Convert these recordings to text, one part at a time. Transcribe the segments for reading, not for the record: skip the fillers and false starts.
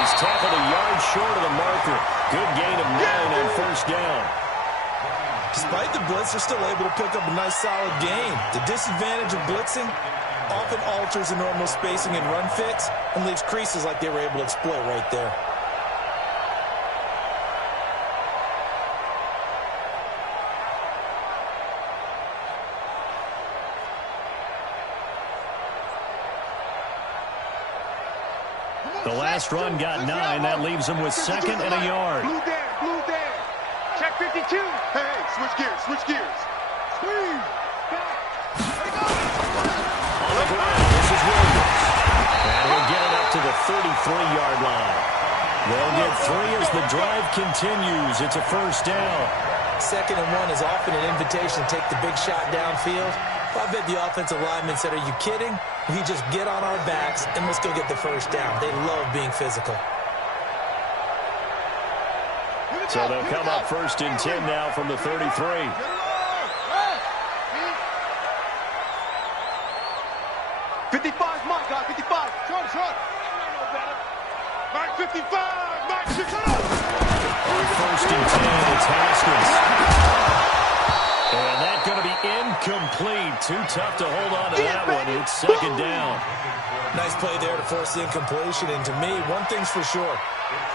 He's tackled a yard short of the marker. Good gain of 9 on first down. Despite the blitz, they're still able to pick up a nice, solid gain. The disadvantage of blitzing often alters the normal spacing and run fits and leaves creases like they were able to exploit right there. The last run got 9. That leaves him with 2nd and a yard. Blue down. Check 52. Hey, switch gears. Squeeze. Back. On the ground, this is Williams. And he'll get it up to the 33-yard line. They'll get 3 as the drive continues. It's a first down. 2nd and 1 is often an invitation to take the big shot downfield. I bet the offensive lineman said, are you kidding? We just get on our backs and let's go get the first down. They love being physical. So they'll come up 1st and 10 now from the 33. 55's Mike, guys. 55. Short. Mike 55. Mike 55. On 1st and 10, it's Haskins. And that's going to be incomplete. Too tough to hold on to that one. It's 2nd down. Nice play there to force the incompletion. And to me, one thing's for sure.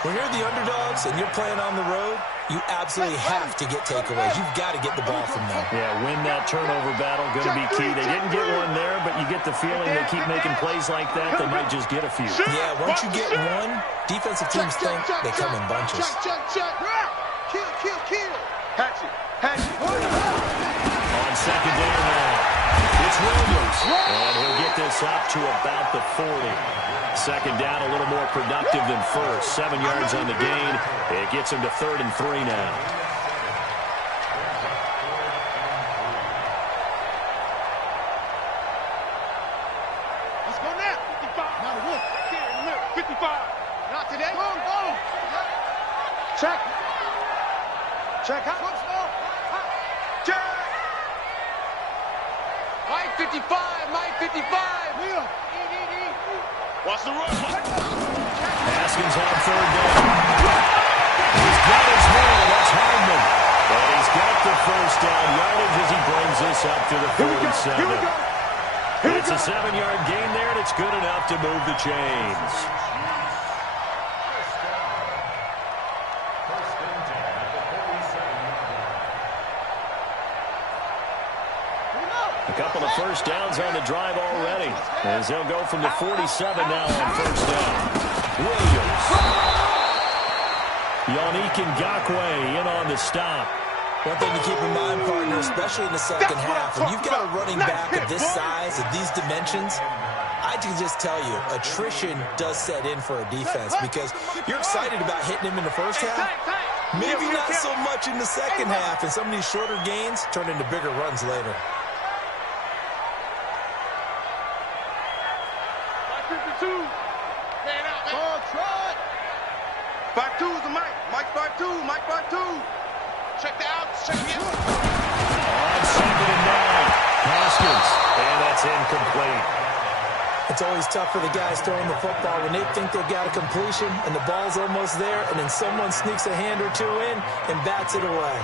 When you're the underdogs and you're playing on the road, you absolutely have to get takeaways. You've got to get the ball from them. Yeah, win that turnover battle, going to be key. They didn't get one there, but you get the feeling they keep making plays like that, they might just get a few. Yeah, once you get one, defensive teams think they come in bunches. Kill. Hatchet. On 2nd down now, it's Williams. And he'll get this up to about the 40. 2nd down, a little more productive than first. 7 yards on the gain. It gets him to 3rd and 3 now. Let's go now. 55. Not a wolf. 55. Not today. Go. Check. Check. Mike 55. Watch the run. Haskins on 3rd down. He's got his man. That's Hardman. And he's got the first down yardage as he brings this up to the 47. It's a 7-yard gain there, and it's good enough to move the chains. A couple of first downs on the drive already, as they'll go from the 47 now on first down. Williams. Yannick Ngakoue in on the stop. One thing to keep in mind, partner, especially in the second half, when you've got a running back of this size, of these dimensions, I can just tell you, attrition does set in for a defense because you're excited about hitting him in the first half. Maybe not so much in the second half, and some of these shorter gains turn into bigger runs later. Back 2 is the Mike. Mike 5-2. Check the outs. Check the outs. On 2nd and 9. Haskins. And that's incomplete. It's always tough for the guys throwing the football when they think they've got a completion and the ball's almost there, and then someone sneaks a hand or two in and bats it away.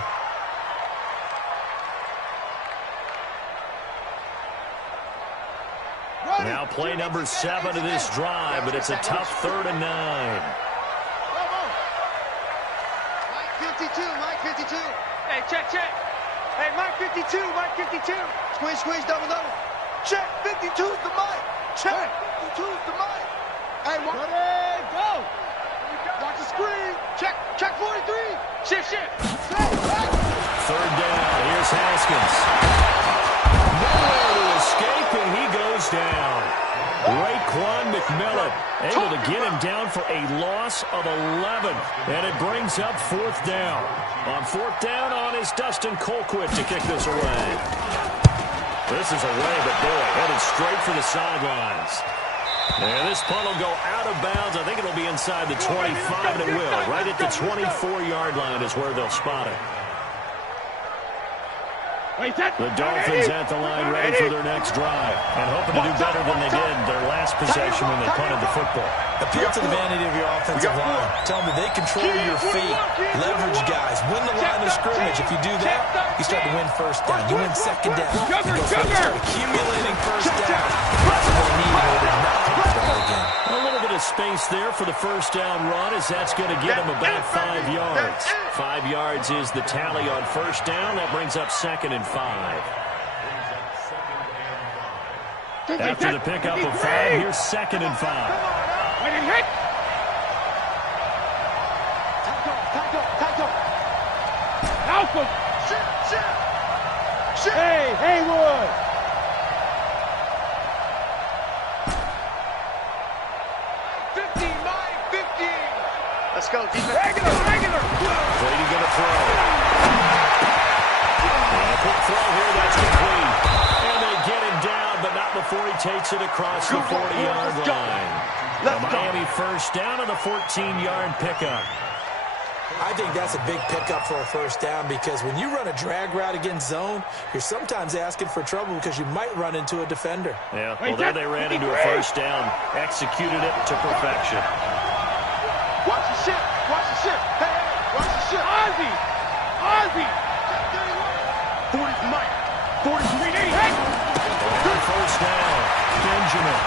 Now play number 7 of this drive, but it's a tough 3rd and 9. Mike 52. Hey, check. Hey, Mike 52. Squeeze, double. Check, 52's the Mike. Check, 52's the Mike. Hey, ready, go. Watch the screen. Check 43. Shift. 3rd down, here's Haskins. Nowhere to escape, and he goes down. Raekwon McMillan able to get him down for a loss of 11. And it brings up 4th down. On 4th down is Dustin Colquitt to kick this away. This is away, but boy, headed straight for the sidelines. And this punt will go out of bounds. I think it'll be inside the 25, and it will. Right at the 24-yard line is where they'll spot it. The Dolphins at the line ready for their next drive and hoping to do better than they did their last possession when they punted the football. The appeal to the vanity of your offensive line. Tell me they control your feet, leverage guys, win the line of scrimmage. If you do that, you start to win first down. You win second down. You start accumulating first down. That's what they need in order to not have the ball again. A little bit of space there for the first down run, as that's going to get him about 5 yards. 5 yards is the tally on first down. That brings up 2nd and 5. After the pickup of 5, here's 2nd and 5. Hey, Haywood! Let's go, defense. Regular! Brady going to throw. And a quick throw here, that's complete. And they get him down, but not before he takes it across the 40-yard line. The Miami first down on the 14-yard pickup. I think that's a big pickup for a first down because when you run a drag route against zone, you're sometimes asking for trouble because you might run into a defender. Yeah, well, there they ran into a first down, executed it to perfection. Watch the ship! Watch the ship! Hey, watch the ship! Ozzy! 40's Mike. 43. Hey! First down, Benjamin.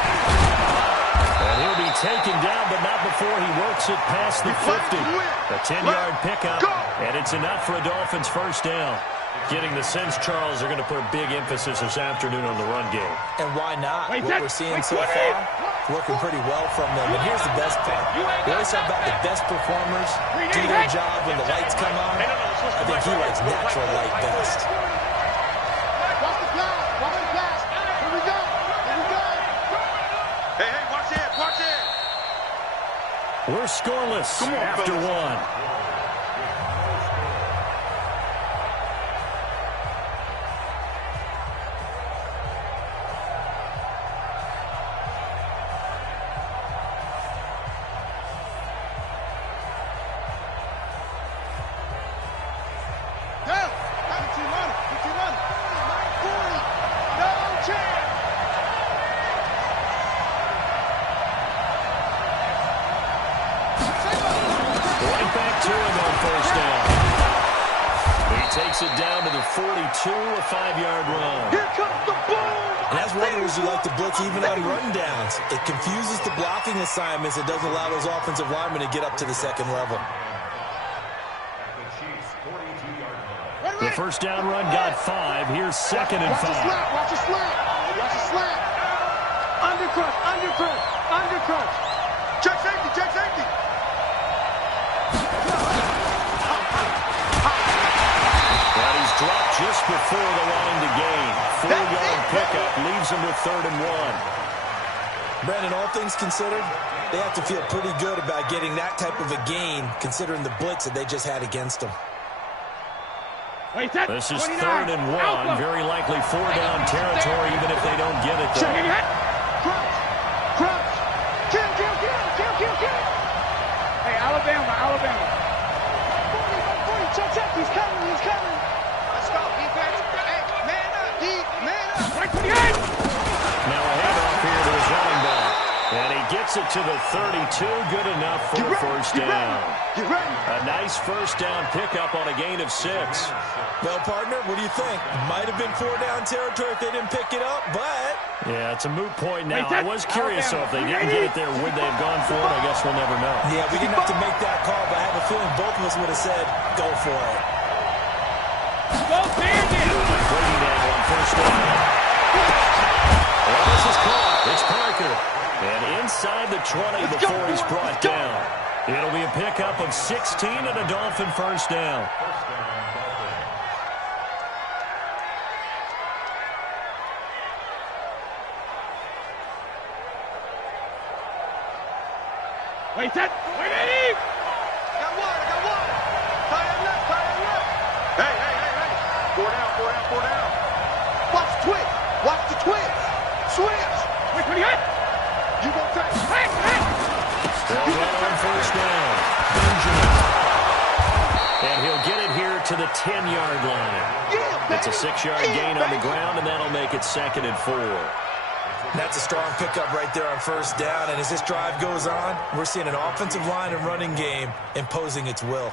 And he'll be taken down, but not before he works it past the 50. A 10-yard pickup, and it's enough for a Dolphins first down. Getting the sense, Charles, they're going to put a big emphasis this afternoon on the run game. And why not? What we're seeing so far, working pretty well from them. And here's the best part. We always talk about the best performers do their job when the lights come on. I think he likes natural light best. Watch the glass! Watch the glass! Here we go! Here we go! Hey, watch it! Watch it! We're scoreless after one. It down to the 42, a 5-yard run. Here comes the boom! And as runners, you like to blitz even on run downs. It confuses the blocking assignments. It doesn't allow those offensive linemen to get up to the second level. The first down run got 5. Here's 2nd and 5. Watch the slap! Watch the slap! Watch the slap! Undercrunch! Check safety! Dropped just before the line to gain. 4-yard pickup leaves him with 3rd and 1. Brandon, all things considered, they have to feel pretty good about getting that type of a gain, considering the blitz that they just had against them. This is 3rd and 1. Very likely 4-down territory, even if they don't get it, though. Crouch! Kill! Hey, Alabama. 40, check. He's coming. Let's go, defense. Hey, man up. Right to the end. Now a handoff here to his running back. And he gets it to the 32. Good enough for a first down. Get ready. A nice first down pickup on a gain of 6. Well, partner, what do you think? Might have been 4-down territory if they didn't pick it up, but... Yeah, it's a moot point now. I was curious, so if they didn't get it there, would they have gone for it? I guess we'll never know. Yeah, we didn't have to make that call, but I have a feeling both of us would have said, go for it. Go, Bandit! Brady now on first down. Well, this is caught. It's Parker. And inside the 20 before he's brought down. It'll be a pickup of 16 and a Dolphin first down. Wait, Ted! Wait, Eddie! I got one! Tie it left! Hey! 4 down! Watch the twist! Switch! Wait, what do you got? You go take! Hey! Still on first down. Benjamin. And he'll get it here to the 10-yard line. Yeah, it's a 6-yard gain on the ground, and that'll make it 2nd and 4. That's a strong pickup right there on first down. And as this drive goes on, we're seeing an offensive line and running game imposing its will.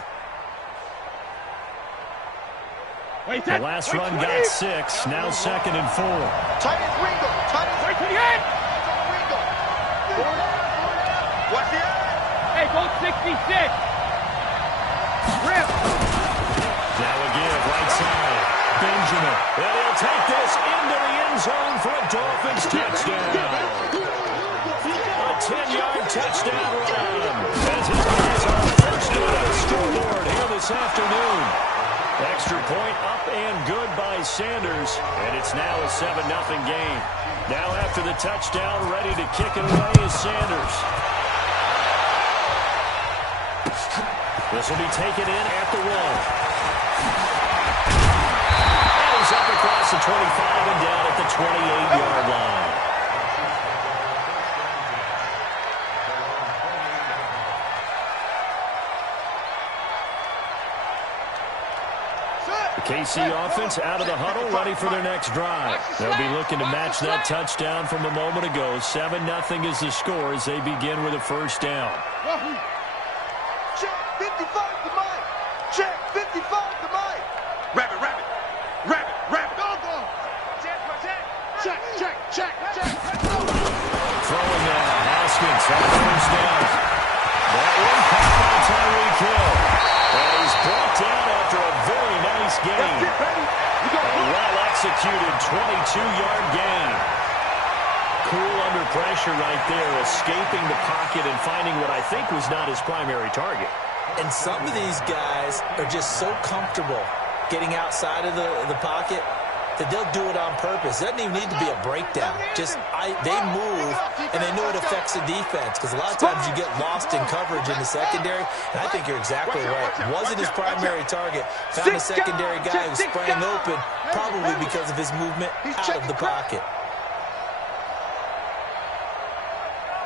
The last run got 6. Now 2nd and 4. Tight end Ringo. Tight end. Wait for the end. Ringo. Watch the end. Hey, go 66. Rip. Now a give, right side. Benjamin. And he'll take this into the end zone for a Dolphins touchdown. A 10-yard touchdown run. As his guys are first down on the scoreboard here this afternoon. Extra point up and good by Sanders. And it's now a 7-0 game. Now after the touchdown, ready to kick it away is Sanders. This will be taken in at the 1. And he's up across the 25 and down at the 28-yard line. The KC offense out of the huddle, ready for their next drive. They'll be looking to match that touchdown from a moment ago. 7-0 is the score as they begin with a first down. Check 55 to Mike. Check 55 to Mike. Rabbit, rabbit. Rabbit, rabbit. Go, go. Check, check, check, check. Throwing now, Haskins on first down. That one caught by Tyreek Hill. And he's brought down after a very nice game. A well-executed 22-yard gain. Cool under pressure right there, escaping the pocket and finding what I think was not his primary target. And some of these guys are just so comfortable getting outside of the pocket that they'll do it on purpose. It doesn't even need to be a breakdown. They move, and they know it affects the defense, because a lot of times you get lost in coverage in the secondary, and I think you're exactly right. Wasn't his primary target. Found a secondary guy who sprang open, probably because of his movement out of the pocket.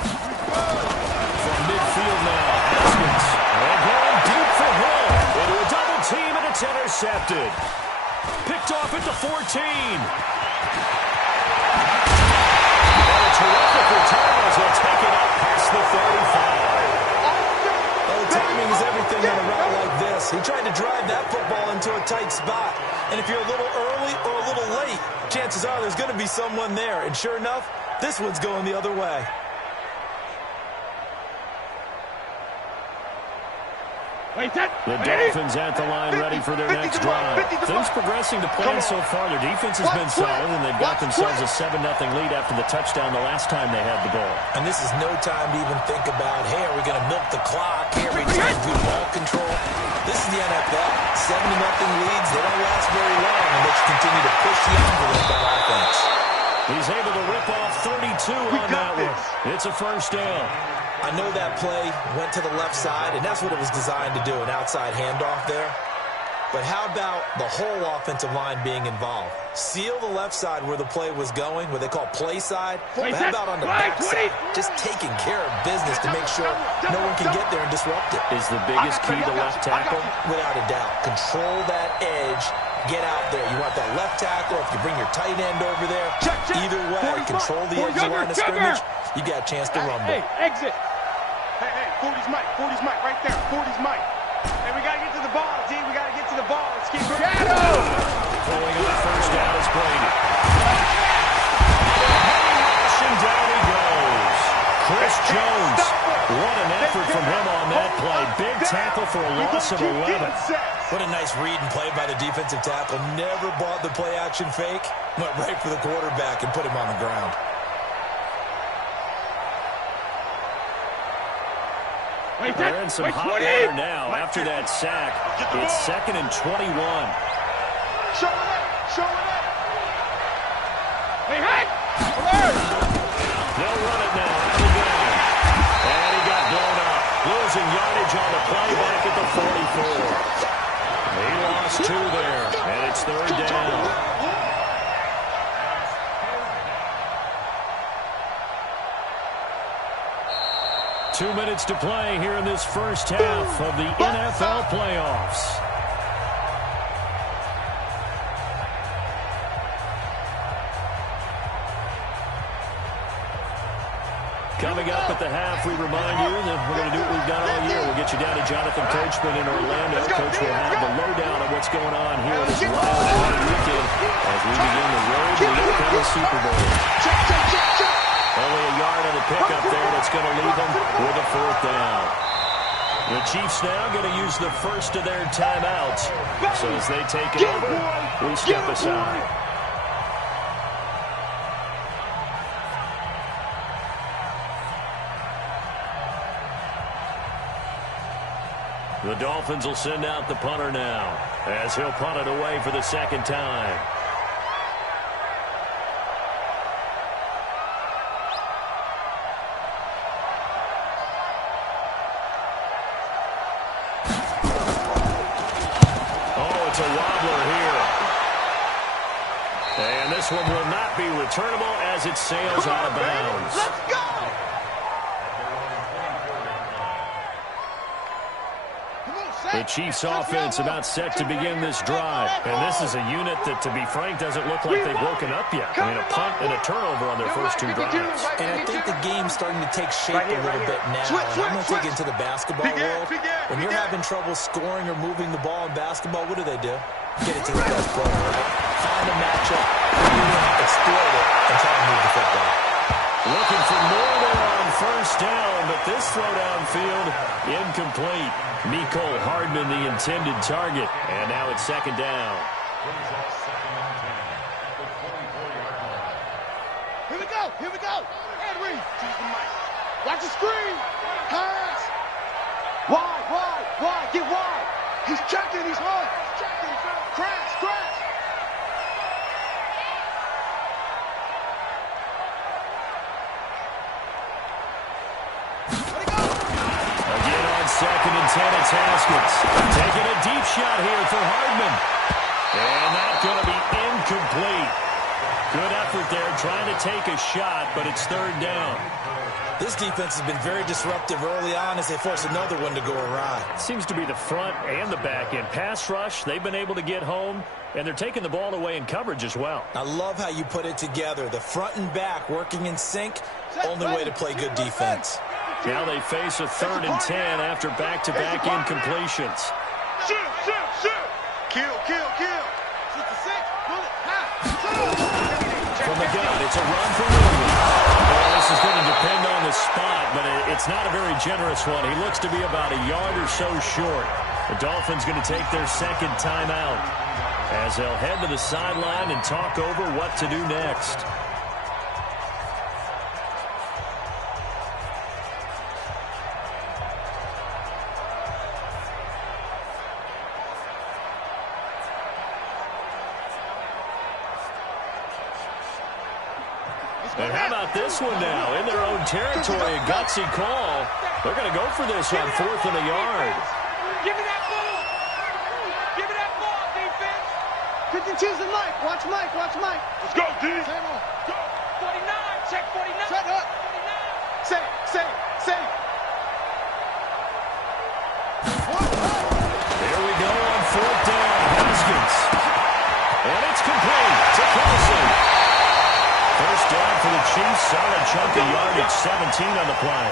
From midfield now, Haskins. And going deep for Hill. Into a double team, and it's intercepted. Picked off at the 14. And a terrific return as he'll take it up past the 35. Oh, timing is everything on a route like this. He tried to drive that football into a tight spot. And if you're a little early or a little late, chances are there's going to be someone there. And sure enough, this one's going the other way. The Dolphins at the line, ready for their next drive. Things progressing to plan so far. Their defense has been solid, and they've got themselves a 7-0 lead after the touchdown the last time they had the ball. And this is no time to even think about, hey, are we going to milk the clock? Hey, are we going to do ball control? This is the NFL. 7-0 leads. They don't last very long, and they continue to push the envelope on offense. He's able to rip off 32 on that one. It's a first down. I know that play went to the left side, and that's what it was designed to do, an outside handoff there. But how about the whole offensive line being involved? Seal the left side where the play was going, what they call play side. But how about on the back side? Just taking care of business to make sure no one can get there and disrupt it. Is the biggest key to left tackle? Without a doubt. Control that edge. Get out there. You want that left tackle. If you bring your tight end over there, either way, control the edge of the line of scrimmage. You got a chance to rumble. Hey, exit. Hey, 40's Mike right there. 40's Mike. Hey, we got to get to the ball, D. We got to get to the ball. Let's keep going. Pulling up first down is Brady. Rushing down he goes. Chris Jones. What an effort from him on that play. Big tackle for a loss of 11. What a nice read and play by the defensive tackle. Never bought the play action fake. Went right for the quarterback and put him on the ground. They're in some hot water now after that sack. It's 2nd and 21. Show it up. Hey, hey! They'll run it now out of game. And he got blown up. Losing yardage on the play back at the 44. He lost 2 there, and it's 3rd down. 2 minutes to play here in this first half of the NFL playoffs. Coming up at the half, we remind you that we're going to do what we've done all year. We'll get you down to Jonathan Coachman in Orlando. Coach will have the lowdown on what's going on here in this wild holiday weekend as we begin the road to the upcoming Super Bowl. Only a yard on the pickup there that's going to leave them with a 4th down. The Chiefs now going to use the first of their timeouts. So as they take it over, we step aside. The Dolphins will send out the punter now as he'll punt it away for the 2nd time. Oh, it's a wobbler here. And this one will not be returnable as it sails out of bounds. Let's go! The Chiefs offense about set to begin this drive. And this is a unit that, to be frank, doesn't look like they've woken up yet. I mean, a punt and a turnover on their first 2 drives. And I think the game's starting to take shape a little bit now. And I'm going to take it into the basketball world. When you're having trouble scoring or moving the ball in basketball, what do? Get it to the best player, right? Find a matchup, exploit it, and try to move the football. Looking for more there on 1st down, but this throw downfield incomplete. Mecole Hardman, the intended target, and now it's 2nd down. Here we go, here we go. Ed Reed, choose the mic. Watch the screen. Pass. Wide, get wide. He's checking, he's hard. Crash. Again on 2nd and 10, it's Haskins. Taking a deep shot here for Hardman. And that's going to be incomplete. Good effort there, trying to take a shot, but it's 3rd down. This defense has been very disruptive early on as they force another one to go awry. Seems to be the front and the back end. Pass rush, they've been able to get home, and they're taking the ball away in coverage as well. I love how you put it together. The front and back working in sync, only way to play good defense. Now they face a 3rd and 10 after back-to-back incompletions. Shoot. Kill. Shoot the 6. Bullet. From the gun, it's a run for Williams. Well, this is going to depend on the spot, but it's not a very generous one. He looks to be about a yard or so short. The Dolphins going to take their 2nd timeout as they'll head to the sideline and talk over what to do next. And how about this one now? In their own territory, a gutsy call. They're going to go for this on 4th and a yard. Give me that ball. Give me that ball, defense. 52's the Mike. Watch Mike. Let's go, D. Go. 49. Check 49. Set up. 49. Say. Here we go on 4th down. Haskins. And it's complete to Carlson. First down for the Chiefs. Solid chunk of yardage. 17 on the play.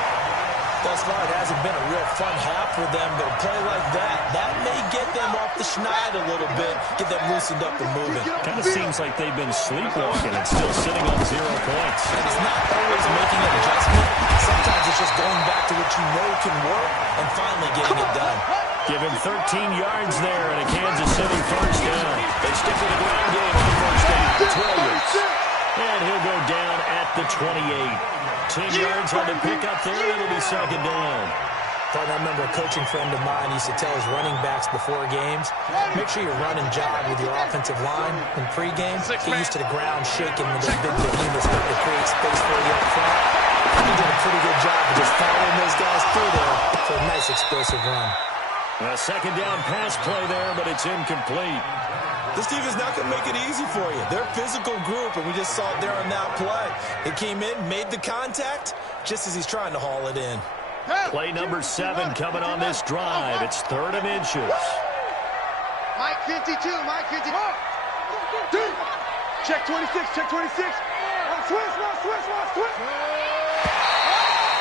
Thus far, it hasn't been a real fun half for them, but a play like that may get them off the schneid a little bit, get them loosened up and moving. Kind of seems like they've been sleepwalking and still sitting on 0 points. And it's not always making an adjustment. Sometimes it's just going back to what you know can work and finally getting it done. Give him 13 yards there and a Kansas City first down. They stick with the ground game on first down. It's Williams. And he'll go down at the 28. 10 yards on the pickup there, and it'll be 2nd down. I remember a coaching friend of mine used to tell his running backs before games, make sure you run and jog with your offensive line in pregame. Get used to the ground shaking when those big behemoths start to create space for you up front. He did a pretty good job of just following those guys through there for a nice explosive run. A 2nd down pass play there, but it's incomplete. This team is not going to make it easy for you. They're a physical group, and we just saw it there on that play. They came in, made the contact, just as he's trying to haul it in. Play number 7 coming on this drive. It's 3rd and inches. Mike 52. Check 26. Switch.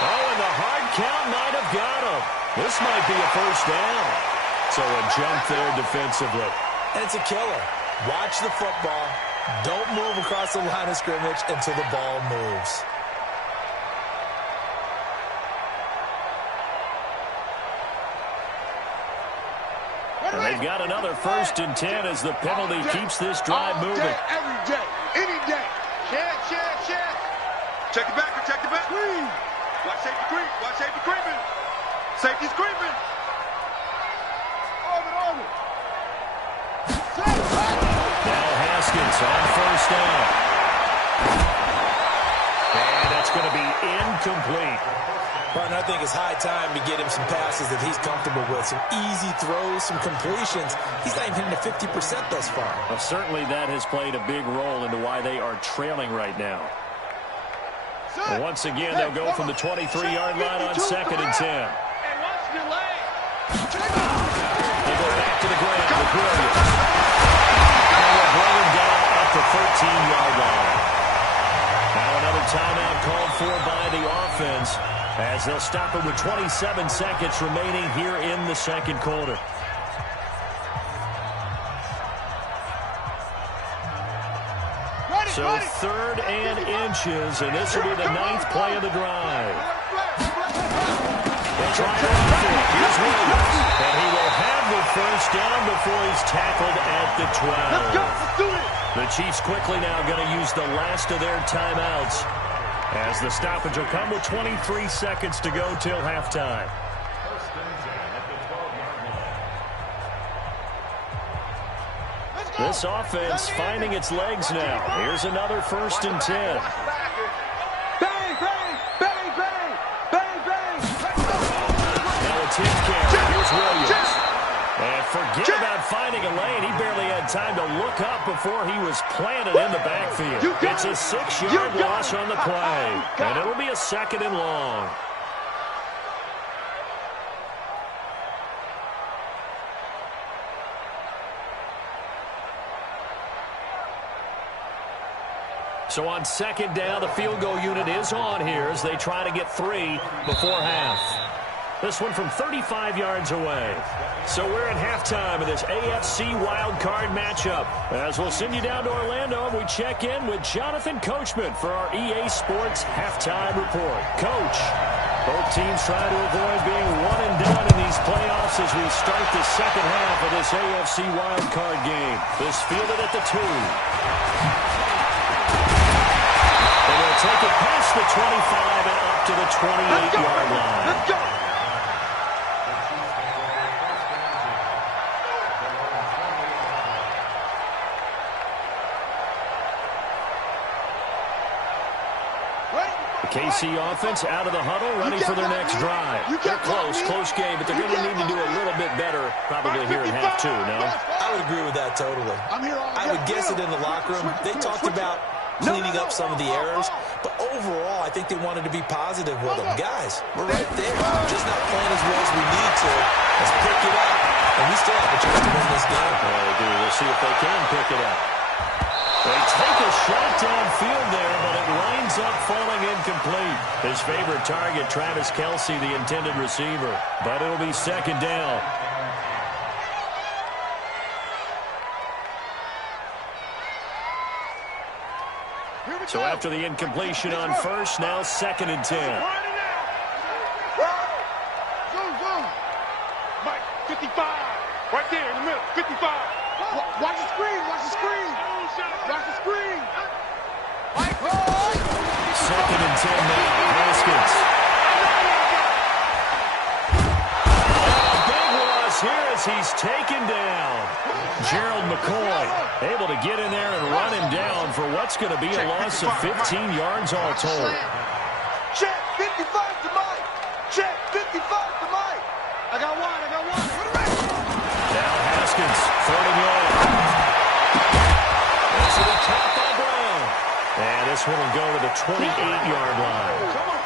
Oh, and the hard count might have got him. This might be a first down. So a jump there defensively. And it's a killer. Watch the football. Don't move across the line of scrimmage until the ball moves. And they've got another 1st and 10 as the penalty keeps this drive moving. Every day, any day. Chance. Check it back, protect it back. Scream. Watch safety creep. Watch safety creeping. Safety's creeping. Arm it. Now Haskins on 1st down. And that's going to be incomplete. Partner, I think it's high time to get him some passes that he's comfortable with. Some easy throws, some completions. He's not even hitting to 50% thus far. Well, certainly that has played a big role into why they are trailing right now. Well, once again, they'll go from the 23-yard line on 2nd and 10. Hey, watch your leg. They go back to the ground with Williams. And they'll bring him down at the 13-yard line. Now another timeout called for by the offense as they'll stop it with 27 seconds remaining here in the second quarter. So 3rd and inches, and this will be the 9th play of the drive. They try to run for it. Here's Williams. And he will have the 1st down before he's tackled at the 12. The Chiefs quickly now going to use the last of their timeouts as the stoppage will come with 23 seconds to go till halftime. This offense finding its legs now. Here's another 1st and 10. Bang, bang, bang, bang, bang, bang. Now a 10 carry. Here's Williams. And forget about finding a lane. He barely had time to look up before he was planted in the backfield. It's a 6-yard loss on the play. And it'll be a 2nd and long. So on 2nd down, the field goal unit is on here as they try to get 3 before half. This one from 35 yards away. So we're at halftime of this AFC wildcard matchup. As we'll send you down to Orlando, and we check in with Jonathan Coachman for our EA Sports Halftime Report. Coach, both teams trying to avoid being one and done in these playoffs as we start the second half of this AFC wildcard game. This fielded at the 2. And they'll take it past the 25 and up to the 28-yard line. Let's go. The KC offense out of the huddle, ready for their next drive. They're close game, but they're going to need to do a little bit better probably here in half 2, no? I would agree with that totally. I would guess it in the locker room. They talked about cleaning up some of the errors, but overall, I think they wanted to be positive with them. Guys, we're right there. Just not playing as well as we need to. Let's pick it up, and we still have a chance to win this game. They do. We'll see if they can pick it up. They take a shot downfield there, but it winds up falling incomplete. His favorite target, Travis Kelce, the intended receiver. But it'll be 2nd down. So after the incompletion on 1st, now 2nd and 10. Mike, 55. Right there in the middle, 55. Watch the screen, watch the screen. Watch the screen. 2nd and 10 now. Haskins. And a big loss here as he's taken down. Gerald McCoy able to get in there and run him down for what's going to be a loss of 15 yards all told. Check 55 to Mike. Check 55 to Mike. I got one. Now Haskins, 40-yard. That's to the top of the ground. And this one will go to the 28-yard line.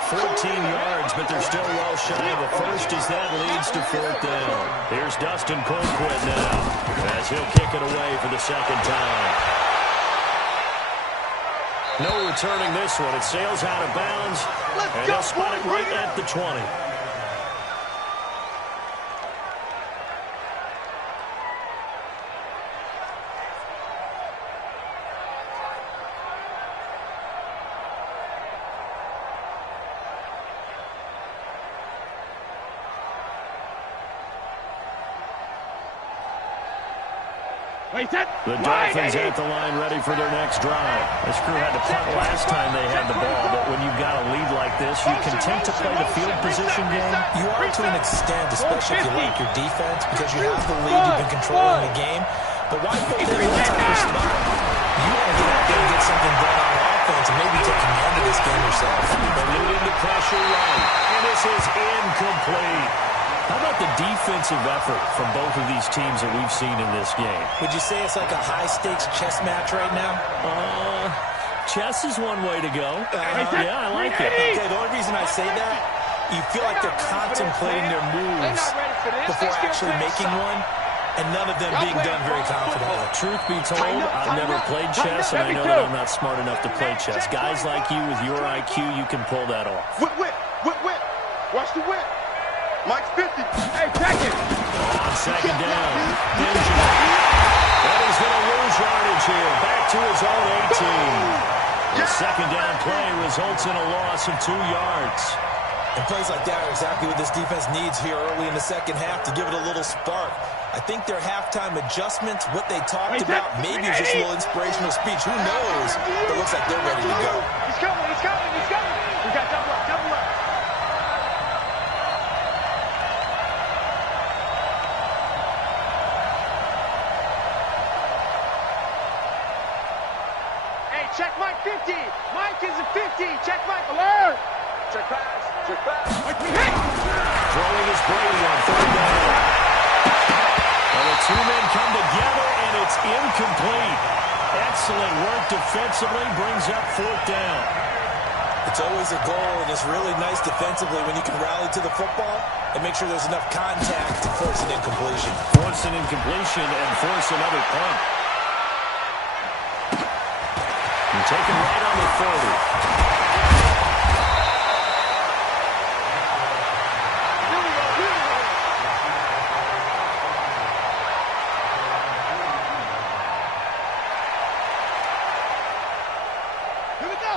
14 yards, but they're still well shy of the first as that leads to 4th down. Here's Dustin Colquitt now as he'll kick it away for the 2nd time. No returning this one. It sails out of bounds, and they'll spot it right at the 20. The Dolphins at the line ready for their next drive. This crew had to punt last time they had the ball, but when you've got a lead like this, you content to play the field position game? You are to an extent, especially if you like your defense, because you have the lead, you've been controlling the game. But why put them in a tougher spot? You want to get out there and get something done on offense and maybe take command of this game yourself. Alluding to pressure right, and this is incomplete. How about the defensive effort from both of these teams that we've seen in this game? Would you say it's like a high-stakes chess match right now? Chess is one way to go. Yeah, I like it. Okay, the only reason I say that, you feel like they're contemplating their moves before actually making one, and none of them being done very confidently. Truth be told, I've never played chess, and I know that I'm not smart enough to play chess. Guys like you with your IQ, you can pull that off. Whip. Watch the whip. Mike's 50. Hey, check it. On second down, Benjamin. And he's going to lose yardage here. Back to his own 18. The second down play results in a loss of 2 yards. And plays like that are exactly what this defense needs here early in the second half to give it a little spark. I think their halftime adjustments, what they talked about, maybe it's just a little inspirational speech. Who knows? But it looks like they're ready to go. He's coming. We got double up. Check Mike 50. Mike is a 50. Check Mike. Alert. Check pass. Mike, Throwing is Brady on third down. And the two men come together, and it's incomplete. Excellent work defensively. Brings up fourth down. It's always a goal, and it's really nice defensively when you can rally to the football and make sure there's enough contact to force an incompletion. Force an incompletion and force another punt. Taken right on the 30.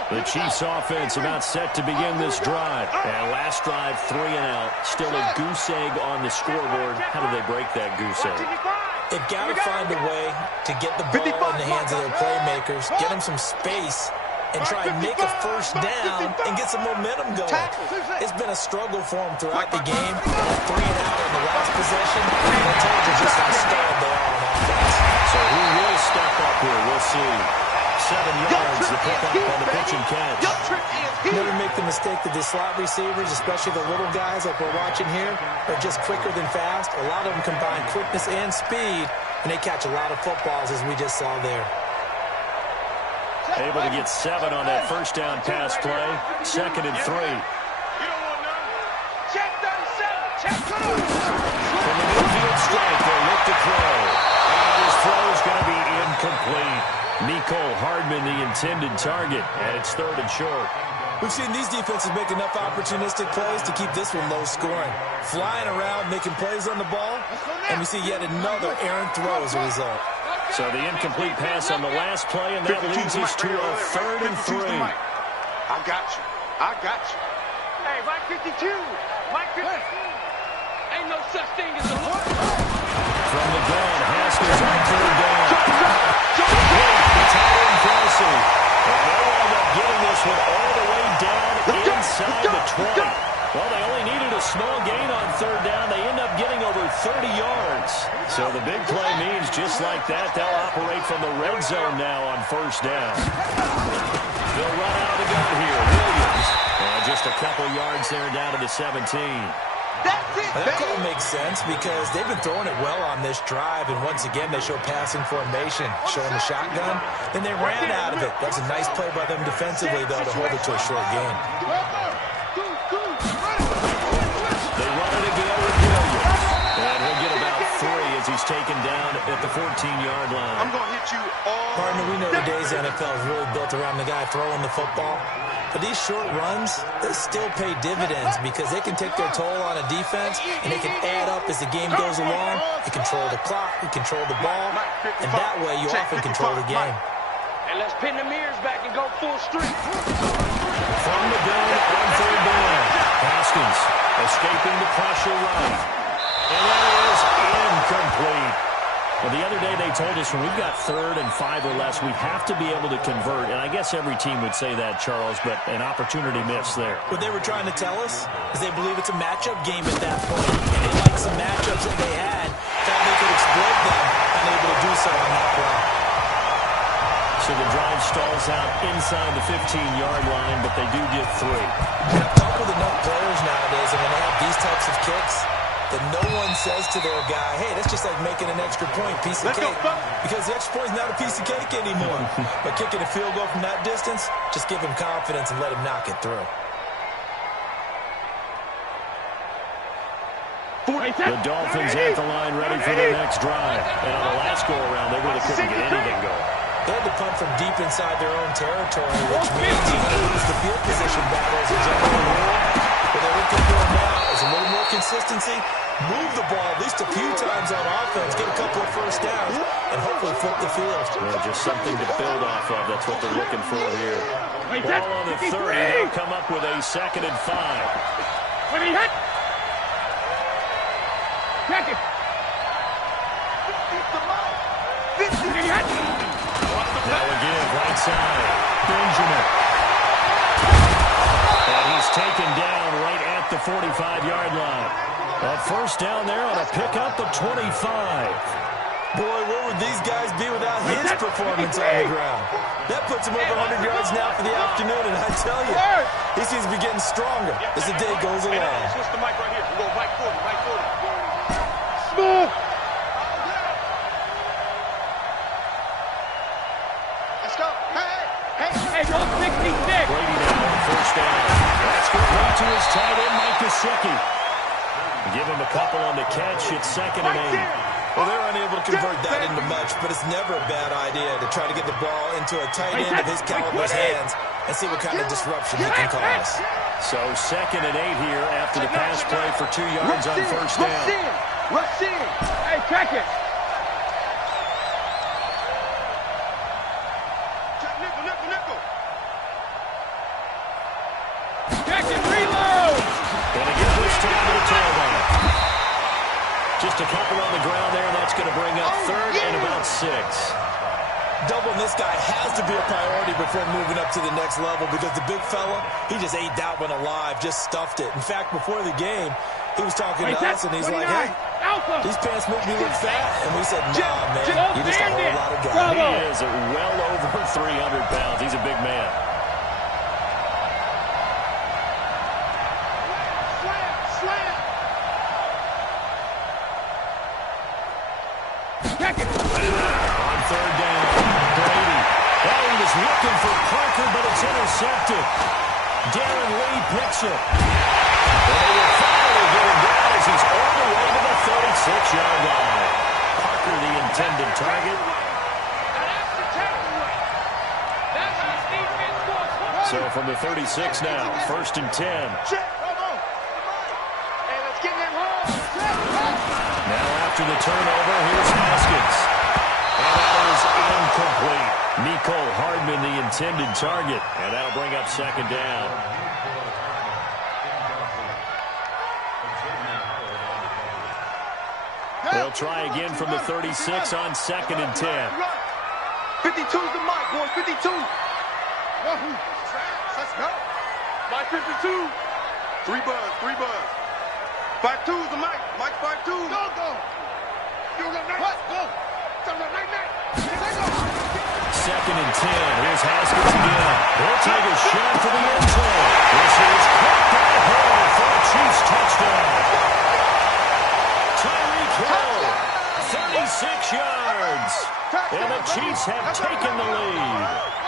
The Chiefs offense about set to begin this drive. And last drive, 3 and out. Still a goose egg on the scoreboard. How do they break that goose egg? They've got to find a way to get the ball in the hands of their playmakers, get them some space, and try and make a first down and get some momentum going. It's been a struggle for them throughout the game. 3 and out on the last possession. I told you just how stalled they are on offense. So who will step up here? We'll see. 7 yards to pick up on the pitch and catch. Never make the mistake that the slot receivers, especially the little guys like we're watching here, are just quicker than fast. A lot of them combine quickness and speed, and they catch a lot of footballs, as we just saw there. Able to get 7 on that first down pass play. 2nd and 3. Check 37. Check 2. From the midfield strike, they look to throw. And his throw is going to be incomplete. Mecole Hardman, the intended target, and it's 3rd and short. We've seen these defenses make enough opportunistic plays to keep this one low scoring. Flying around, making plays on the ball, and we see yet another errant throw as a result. So the incomplete pass on the last play, and that leads us to a 3rd and 3. I got you. Hey, Mike 52. Mike 52. Ain't no such thing as a look. From the gun, Haskins on 3rd down. Tight end Kelsey. And they wound up getting this one all the way down inside the 20. Well, they only needed a small gain on 3rd down. They end up getting over 30 yards. So the big play means just like that, they'll operate from the red zone now on 1st down. They'll run out of the gun here. Williams. And just a couple yards there down to the 17. That call makes sense because they've been throwing it well on this drive, and once again they show passing formation, showing the shotgun. Then they ran out of it. That was a nice play by them defensively, though, to hold it to a short gain. They run it again with Williams. And he'll get about 3 as he's taken down at the 46. 14-yard line. I'm going to hit you all. Partner, we know today's NFL is really built around the guy throwing the football. But these short runs, they still pay dividends because they can take their toll on a defense, and they can add up as the game goes along. You control the clock, you control the ball, and that way you often control the game. And let's pin the mirrors back and go full street. From the gun on third down. Haskins escaping the pressure right. And that is incomplete. Well, the other day they told us when we've got 3rd and 5 or less, we have to be able to convert. And I guess every team would say that, Charles, but an opportunity missed there. What they were trying to tell us is they believe it's a matchup game at that point. And they like some matchups that they had, thought they could exploit them, unable to do so on that play. So the drive stalls out inside the 15-yard line, but they do get 3. And I've talked with enough players nowadays, and when they have these types of kicks, that no one says to their guy, hey, that's just like making an extra point, piece of cake. Because the extra point is not a piece of cake anymore. But kicking a field goal from that distance, just give him confidence and let him knock it through. The Dolphins at the line ready for their next drive. And on the last go-around, they really couldn't get anything going. They had to punt from deep inside their own territory, which means you lose the field position battle as a general rule. But they're looking for now is a little more consistency, move the ball at least a few times on offense, get a couple of first downs, and hopefully flip the field. Well, just something to build off of. That's what they're looking for here. Ball on the 30. They'll come up with a 2nd and 5. When he hit. Check it. Now again, right side. Benjamin. And he's taken down right at the 45-yard line. A first down there on a pickup of 25. Boy, where would these guys be without his performance on the ground? That puts him over 100 yards now for the afternoon, and I tell you, he seems to be getting stronger as the day goes along. Switch the mic right here. We'll go mic 40, mic 40. Smooth. Let's go. Hey, go 66. Brady now on first down. That's good right to his tight end, Mike Gesicki. Give him a couple on the catch. It's 2nd and 8. Well, they're unable to convert that into much, but it's never a bad idea to try to get the ball into a tight end of his caliber's hands and see what kind of disruption he can cause. So 2nd and 8 here after the pass play for 2 yards on first down. Rush in. Hey, check it. Nickel. Check it, reload. And again, this time to the tailback. Just a couple on the ground there. That's going to bring up 3rd and about 6. Doubling this guy has to be a priority before moving up to the next level because the big fella, he just ate that one alive, just stuffed it. In fact, before the game, he was talking to us, and he's like, hey, these pants make me look fat. And we said, nah, man, you're just a whole lot of guy. He is well over 300 pounds. He's a big man. Slam. Check it. On 3rd down, Brady. Oh, he was looking for Parker, but it's intercepted. Darren Lee picks it. And they will finally get him down as he's all the way to the 36-yard line. Parker, the intended target. So from the 36 now, 1st and 10. Check. Come on. Hey, let's get them home. Now after the turnover, here's Haskins. And that is incomplete. Nicole Hardman, the intended target. And that'll bring up 2nd down. They'll try again from the 36 on 2nd and 10. 52's the mic, boys. 52. Let's go. My 52. 3 buzz. 52's the mic. Mike 52. Go. You go night. Go. Night. 2nd and 10. Here's Haskins again. He'll take a shot to the end zone. This is caught by Hill for a Chiefs touchdown. Tyreek Hill, 36 yards. And the Chiefs have taken the lead.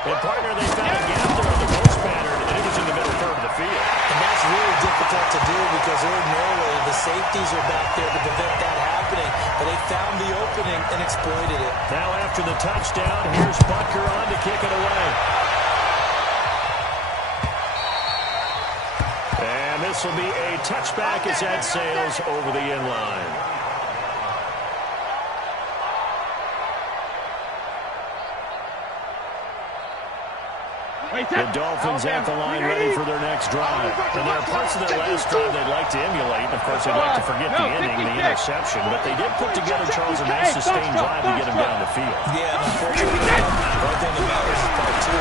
And, partner, they found a gap there on the post pattern, and it was in the middle third of the field. And that's really difficult to do because ordinarily the safeties are back there to prevent that happening. But they found the opening and exploited it. Now after the touchdown, here's Butker on to kick it away. And this will be a touchback as that sails over the end line. The Dolphins at the line ready for their next drive. And there are parts of that last drive they'd like to emulate. And of course, they'd like to forget the ending, the interception. But they did put together, Charles, a nice sustained drive to get him down the field. Yeah, and unfortunately, one thing that matters is part two.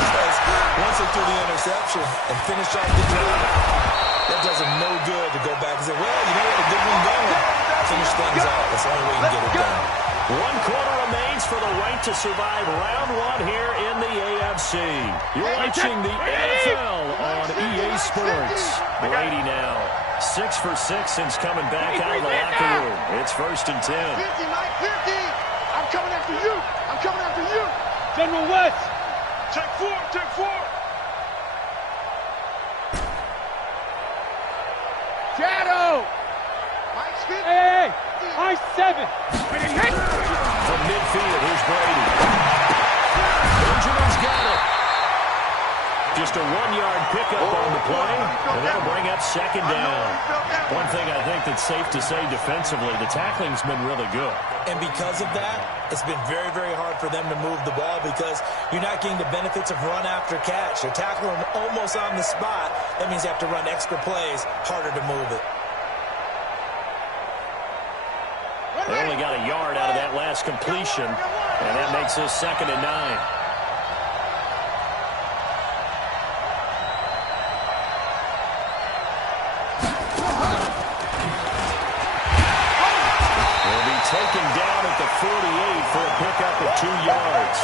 Because once they threw the interception and finished off the drive, that does them no good to go back and say, well, you know what, a good one going. Finish things out. That's the only way you can get it done. 1 quarter remains for the right to survive round 1 here in the AFC. You're watching the NFL on EA Sports. Brady now 6 for 6 since coming back out of the locker room. It's 1st and 10. 50, Mike, 50. I'm coming after you. I'm coming after you. General West. Check 4, check 4. Shadow. Mike's 50. Hey, I 7. From midfield, here's Brady. Benjamin's got it. Just a 1-yard pickup on the play, and that'll bring up 2nd down. One thing I think that's safe to say defensively, the tackling's been really good. And because of that, it's been very, very hard for them to move the ball because you're not getting the benefits of run after catch. They're tackling them almost on the spot. That means you have to run extra plays, harder to move it. They only got a yard out of that last completion, and that makes this 2nd and 9. Will be taken down at the 48 for a pickup of 2 yards.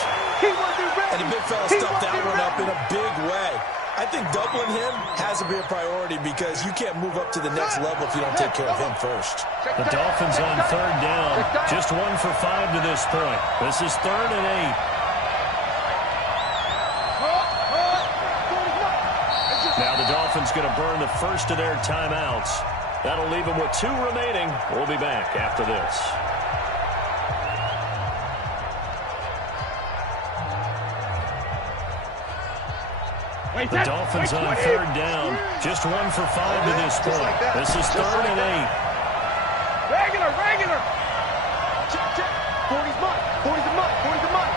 And the big fella stuffed that one up in a big way. I think doubling him has to be a priority because you can't move up to the next level if you don't take care of him first. The Dolphins on 3rd down. Just 1 for 5 to this point. This is 3rd and 8. Now the Dolphins going to burn the first of their timeouts. That'll leave them with 2 remaining. We'll be back after this. The Dolphins on 3rd down. Just 1 for 5 to this point. This is 3rd and 8. Regular. Check. 40's mine. 40's the money. 40's the money.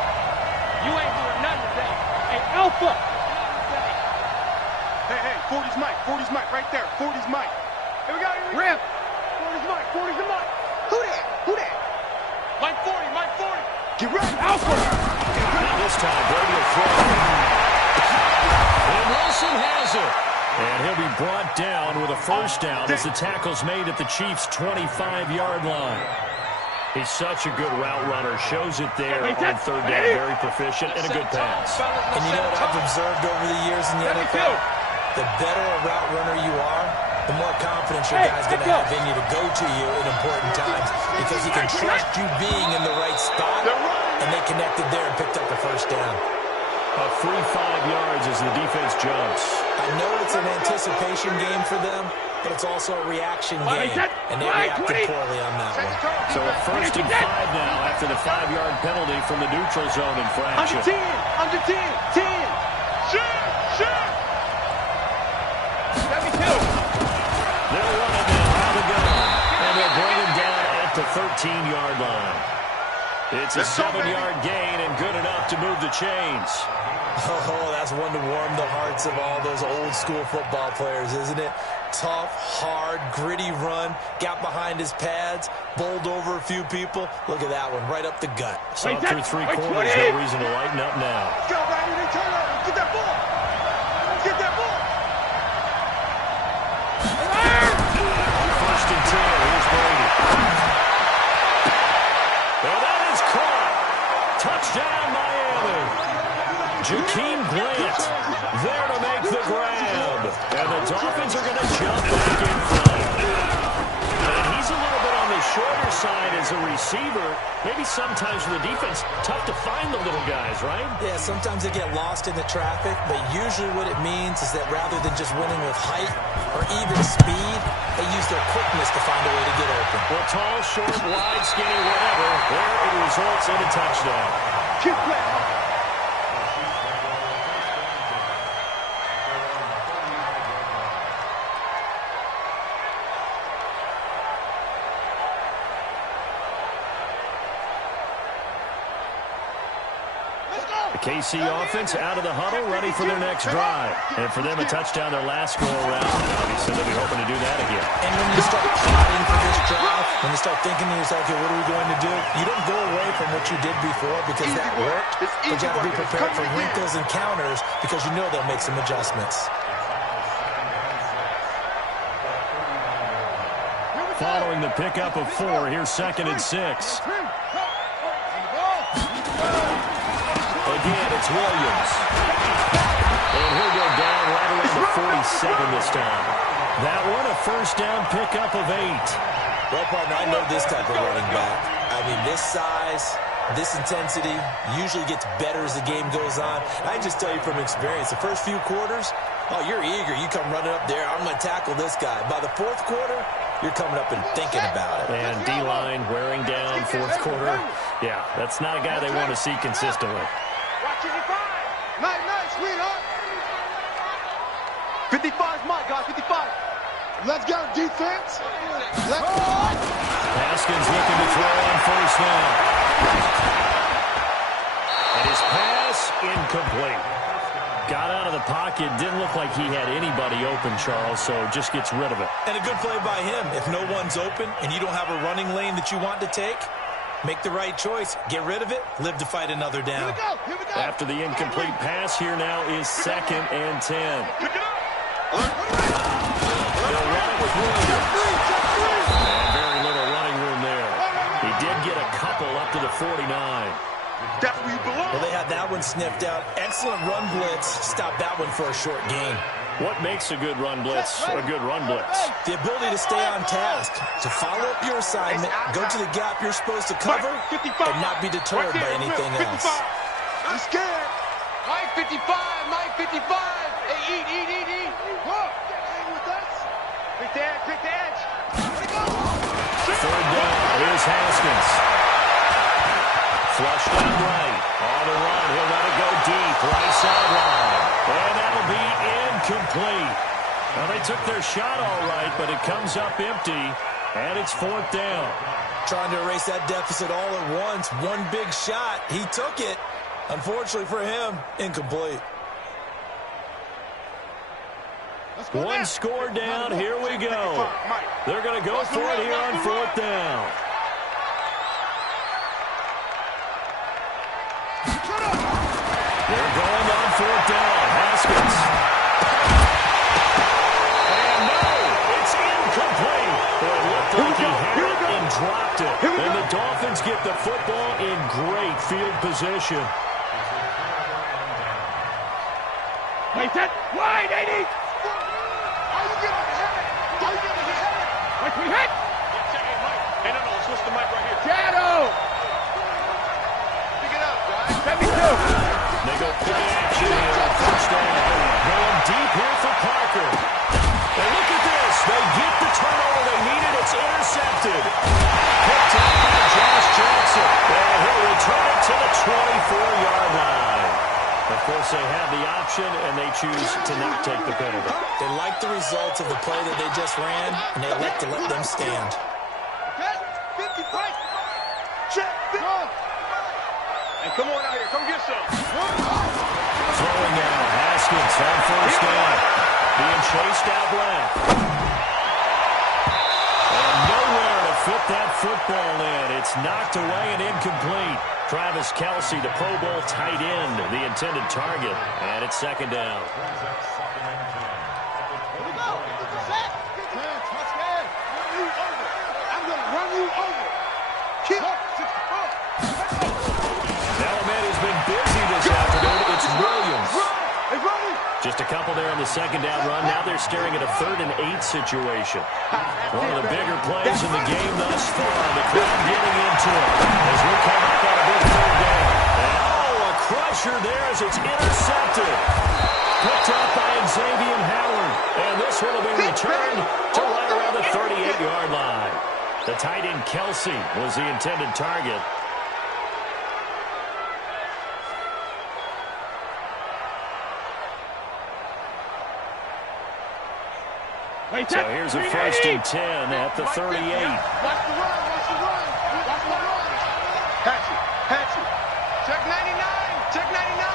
You ain't doing nothing today. Hey, Alpha. Hey, 40's Mike. 40's Mike right there. 40's Mike. Here we go. Rip. 40's Mike. 40's the Mike. Who that? Mike 40. Get ready. Alpha. And this time, Brady will throw. And Wilson has it. And he'll be brought down with a 1st down as the tackle's made at the Chiefs' 25-yard line. He's such a good route runner. Shows it there on 3rd down. Very proficient and a good pass. And you know what I've observed over the years in the NFL? The better a route runner you are, the more confidence your guy's going to have in you to go to you in important times because he can trust you being in the right spot, and they connected there and picked up the 1st down. A free 5 yards as the defense jumps. I know it's an anticipation game for them, but it's also a reaction game, and they reacted poorly on that one. So a 1st and 5 now after the 5-yard penalty from the neutral zone infraction. Under 10. Shoot. Let me They'll run it now out of the gun, and they'll bring him down at the 13-yard line. It's a 7-yard gain and good enough to move the chains. Oh, that's one to warm the hearts of all those old-school football players, isn't it? Tough, hard, gritty run, got behind his pads, bowled over a few people. Look at that one, right up the gut. So through 3 quarters, no reason to lighten up now. Let's go, Brady. They turn over. Get that ball. Get that ball. 1st and 10. Here's Brady. And that is caught. Touchdown, Miami. Jakeem Grant there to make the grab. And the Dolphins are going to jump back in front. And he's a little bit on the shorter side as a receiver. maybe sometimes for the defense, tough to find the little guys, right? Yeah, sometimes they get lost in the traffic, but usually what it means is that rather than just winning with height or even speed, they use their quickness to find a way to get open. Well, tall, short, wide, skinny, whatever, there it results in a touchdown. Keep playing. The KC offense out of the huddle, ready for their next drive. And for them, a touchdown their last go-around. Obviously, they'll be hoping to do that again. And when you start plotting for this drive, when you start thinking to yourself, okay, what are we going to do? You don't go away from what you did before because that worked, but you have to be prepared for wrinkles and counters because you know they'll make some adjustments. Following the pickup of 4, here's 2nd and 6. Again, it's Williams. And he'll go down right around the 47 this time. That one, a first down pickup of 8. Well, partner, I know this type of running back. I mean, this size, this intensity usually gets better as the game goes on. I can just tell you from experience, the first few quarters, oh, you're eager. You come running up there, I'm going to tackle this guy. By the 4th quarter, you're coming up and thinking about it. And D-line wearing down 4th quarter. Yeah, that's not a guy they want to see consistently. Nice, sweetheart. 55's Mike, guys, 55. Let's go, defense. Let's go. Haskins looking to throw on first down. And his pass incomplete. Got out of the pocket. Didn't look like he had anybody open, Charles, so just gets rid of it. And a good play by him. If no one's open and you don't have a running lane that you want to take, make the right choice. Get rid of it. Live to fight another down. Here we go. After the incomplete pass, here now is 2nd and 10. Pick it up. They'll run it with Williams. And very little running room there. He did get a couple up to the 49. That's where you belong. Well, they had that one sniffed out. Excellent run blitz. Stop that one for a short gain. What makes a good run blitz a good run blitz? The ability to stay on task, to follow up your assignment, go to the gap you're supposed to cover, and not be deterred by anything else. I'm scared. Mike 55, Mike 55. Hey, eat. Look, hang with us. Pick the edge. 3rd down. Here's Haskins. Flushed out right. On the run. He'll let it go deep. Right sideline. And that'll be incomplete. Well, they took their shot all right, but it comes up empty. And it's 4th down. Trying to erase that deficit all at once. One big shot. He took it. Unfortunately for him, incomplete. One score down. Here we go. They're going to go for it here on 4th down. They're going on 4th down. Haskins. And no, it's incomplete. It looked like he had it and dropped it. And the Dolphins get the football in great field position. Wait, that wide, 80. Are you getting hit? Mike, we hit. Hey, no, switch the mic right here. Shadow. Pick it up, guys. 72. They go play action here on 1st down. Going deep here for Parker. And look at this. They get the turnover they needed. It's intercepted. Picked up by Josh Jackson. And he'll return it to the 24-yard line. Of course, they have the option, and they choose to not take the penalty. They like the results of the play that they just ran, and they elect to let them stand. Okay, 50 right. Check. And come on out here. Come get some. Throwing now, Haskins on 1st down. Being chased out left. And nowhere to fit that football in. It's knocked away and incomplete. Travis Kelce, the Pro Bowl tight end, the intended target. And it's 2nd down. Here we go. Set. I'm going to run you over. Kill. Element has been busy this afternoon. It's Williams. Hey, Ronnie. Just a couple there on the second down run. Now they're staring at a 3rd and 8 situation. One of the bigger plays in the game thus far. The crowd getting into it as we come up on a big 3rd down. And a crusher there as it's intercepted. Picked up by Xavier Howard. And this one will be returned to right around the 38-yard line. The tight end Kelsey was the intended target. So here's a 1st and 10 at the 38. Watch the run, watch the run, watch the run. Patch it. Check 99, check 99.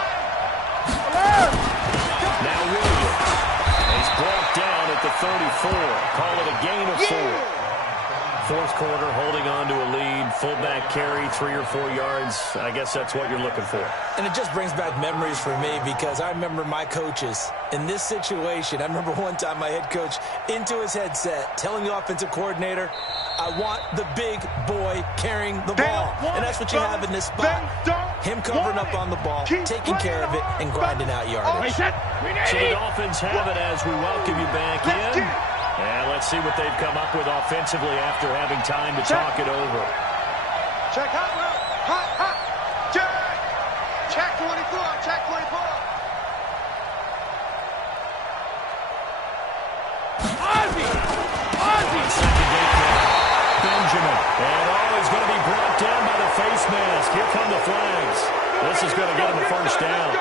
Alert! Now Williams. He's brought down at the 34. Call it a gain of 4. 4th quarter, holding on to a lead. Fullback carry, 3 or 4 yards. I guess that's what you're looking for. And it just brings back memories for me because I remember my coaches in this situation. I remember one time my head coach into his headset telling the offensive coordinator, I want the big boy carrying the ball. And that's what you have in this spot. Him covering up on the ball, taking care of it, and grinding out yardage. So the Dolphins have it as we welcome you back in. And let's see what they've come up with offensively after having time to talk it over. Check hot route. Hot. Check 24. Check 24. Ozzie. Second gate now. Benjamin. And he's going to be brought down by the face mask. Here come the flags. This is going to get him a 1st down.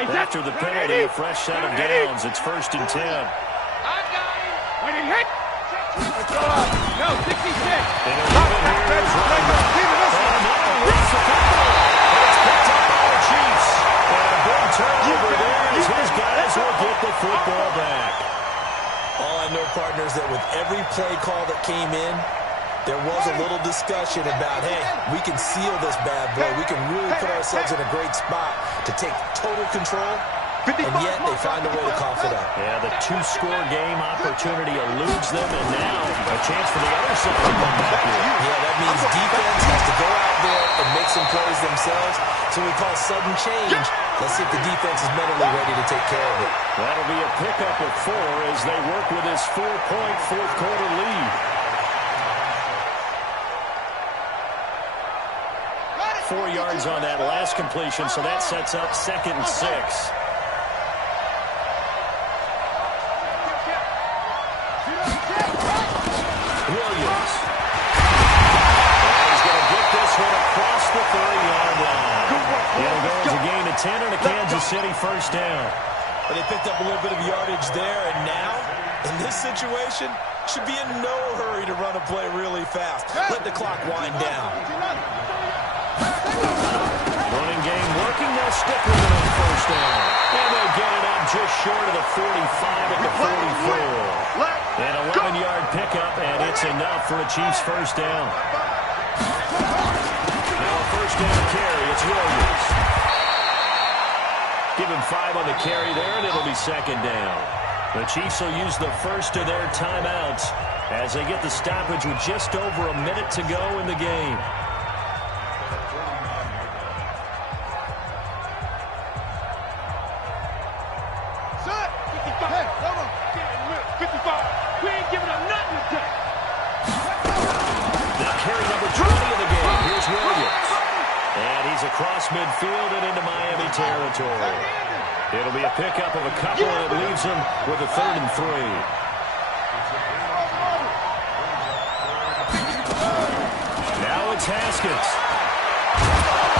After the penalty, a fresh set of downs. It's 1st and 10. I got him. When he hit. No, 66. And here's running back. It's picked up by the Chiefs. And a big turnover there as his guys will get the football back. All I know, partners, that with every play call that came in, there was a little discussion about, hey, we can seal this bad boy. We can really put ourselves in a great spot to take total control, and yet they find a way to cough it up. Yeah, the 2-score game opportunity eludes them, and now a chance for the other side to come back here. Yeah, that means defense has to go out there and make some plays themselves. So we call sudden change. Let's see if the defense is mentally ready to take care of it. That'll be a pickup of 4 as they work with this 4-point 4th quarter lead. 4 yards on that last completion, so that sets up 2nd and 6. Williams. And he's going to get this one across the 30-yard line. It'll go as a gain of 10 and a Kansas City 1st down. But they picked up a little bit of yardage there, and now, in this situation, should be in no hurry to run a play really fast. Let the clock wind down. Running game working. They'll stick with it on 1st down. And they'll get it up just short of the 45 at the 44. An 11-yard pickup, and it's enough for a Chiefs 1st down. Now a 1st down carry. It's Williams. Give him 5 on the carry there, and it'll be 2nd down. The Chiefs will use the first of their timeouts as they get the stoppage with just over a minute to go in the game. Across midfield and into Miami territory. It'll be a pickup of a couple, and it leaves them with a 3rd and 3. Now it's Haskins.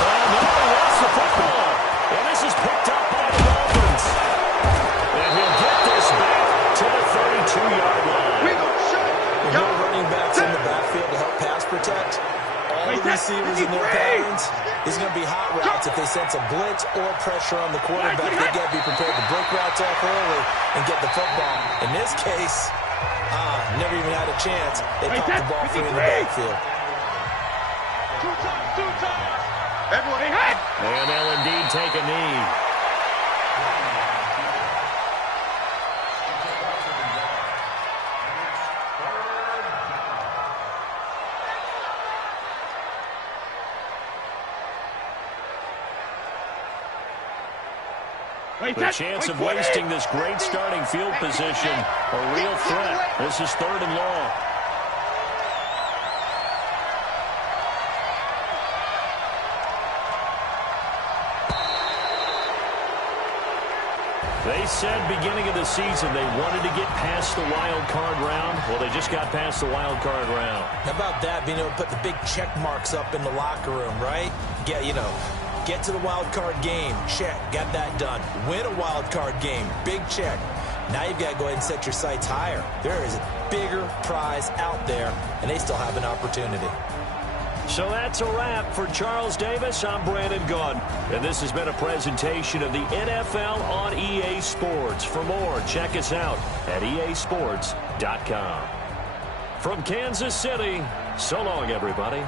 Oh, no, he lost the football. And this is picked up by the Dolphins. And he'll get this back to the 32-yard line. With no running backs in the backfield to help pass protect, all the receivers in their patterns, there's going to be hot routes. If they sense a blitz or pressure on the quarterback, they got to be prepared to break routes off early and get the football. In this case, never even had a chance. They popped the ball free in the backfield. And they'll indeed take a knee. The chance of wasting this great starting field position, a real threat. This is 3rd and long. They said beginning of the season they wanted to get past the wild card round. Well, they just got past the wild card round. How about that, being able to put the big check marks up in the locker room, right? Get to the wild card game. Check. Got that done. Win a wild card game. Big check. Now you've got to go ahead and set your sights higher. There is a bigger prize out there, and they still have an opportunity. So that's a wrap for Charles Davis. I'm Brandon Gaudin, and this has been a presentation of the NFL on EA Sports. For more, check us out at easports.com. From Kansas City, so long, everybody.